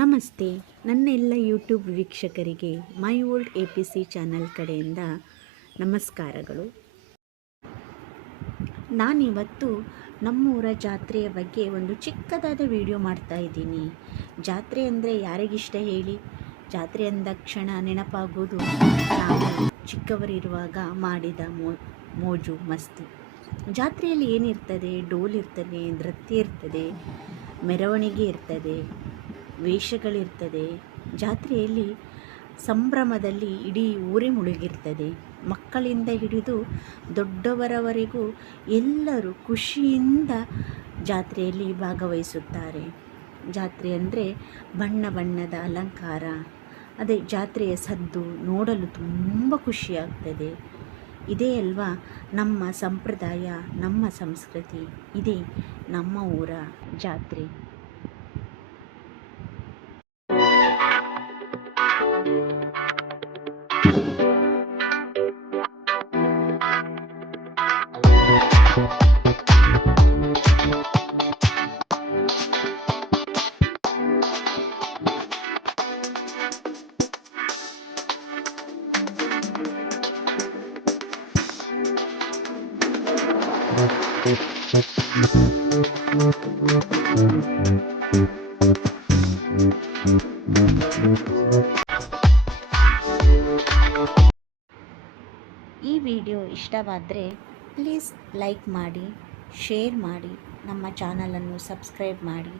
ನಮಸ್ತೆ. ನನ್ನೆಲ್ಲ ಯೂಟ್ಯೂಬ್ ವೀಕ್ಷಕರಿಗೆ ಮೈ ಓಲ್ಡ್ APC ಚಾನಲ್ ಕಡೆಯಿಂದ ನಮಸ್ಕಾರಗಳು. ನಾನಿವತ್ತು ನಮ್ಮೂರ ಜಾತ್ರೆಯ ಬಗ್ಗೆ ಒಂದು ಚಿಕ್ಕದಾದ ವಿಡಿಯೋ ಮಾಡ್ತಾ ಇದ್ದೀನಿ. ಜಾತ್ರೆ ಅಂದರೆ ಯಾರಿಗಿಷ್ಟ ಹೇಳಿ? ಜಾತ್ರೆ ಅಂದಕ್ಷಣ ನೆನಪಾಗೋದು ನಾವು ಚಿಕ್ಕವರಿರುವಾಗ ಮಾಡಿದ ಮೋಜು ಮಸ್ತಿ. ಜಾತ್ರೆಯಲ್ಲಿ ಏನಿರ್ತದೆ? ಡೋಲಿರ್ತದೆ, ನೃತ್ಯ ಇರ್ತದೆ, ಮೆರವಣಿಗೆ ಇರ್ತದೆ, ವೇಷಗಳಿರ್ತದೆ. ಜಾತ್ರೆಯಲ್ಲಿ ಸಂಭ್ರಮದಲ್ಲಿ ಇಡೀ ಊರೇ ಮುಳುಗಿರ್ತದೆ. ಮಕ್ಕಳಿಂದ ಹಿಡಿದು ದೊಡ್ಡವರವರೆಗೂ ಎಲ್ಲರೂ ಖುಷಿಯಿಂದ ಜಾತ್ರೆಯಲ್ಲಿ ಭಾಗವಹಿಸುತ್ತಾರೆ. ಜಾತ್ರೆ ಅಂದರೆ ಬಣ್ಣ ಬಣ್ಣದ ಅಲಂಕಾರ, ಅದೇ ಜಾತ್ರೆಯ ಸದ್ದು ನೋಡಲು ತುಂಬ ಖುಷಿಯಾಗ್ತದೆ. ಇದೇ ಅಲ್ವಾ ನಮ್ಮ ಸಂಪ್ರದಾಯ, ನಮ್ಮ ಸಂಸ್ಕೃತಿ. ಇದೇ ನಮ್ಮ ಊರ ಜಾತ್ರೆ. ಈ ವಿಡಿಯೋ ಇಷ್ಟವಾದರೆ ಪ್ಲೀಸ್ ಲೈಕ್ ಮಾಡಿ, ಶೇರ್ ಮಾಡಿ, ನಮ್ಮ ಚಾನಲನ್ನು ಸಬ್ಸ್ಕ್ರೈಬ್ ಮಾಡಿ.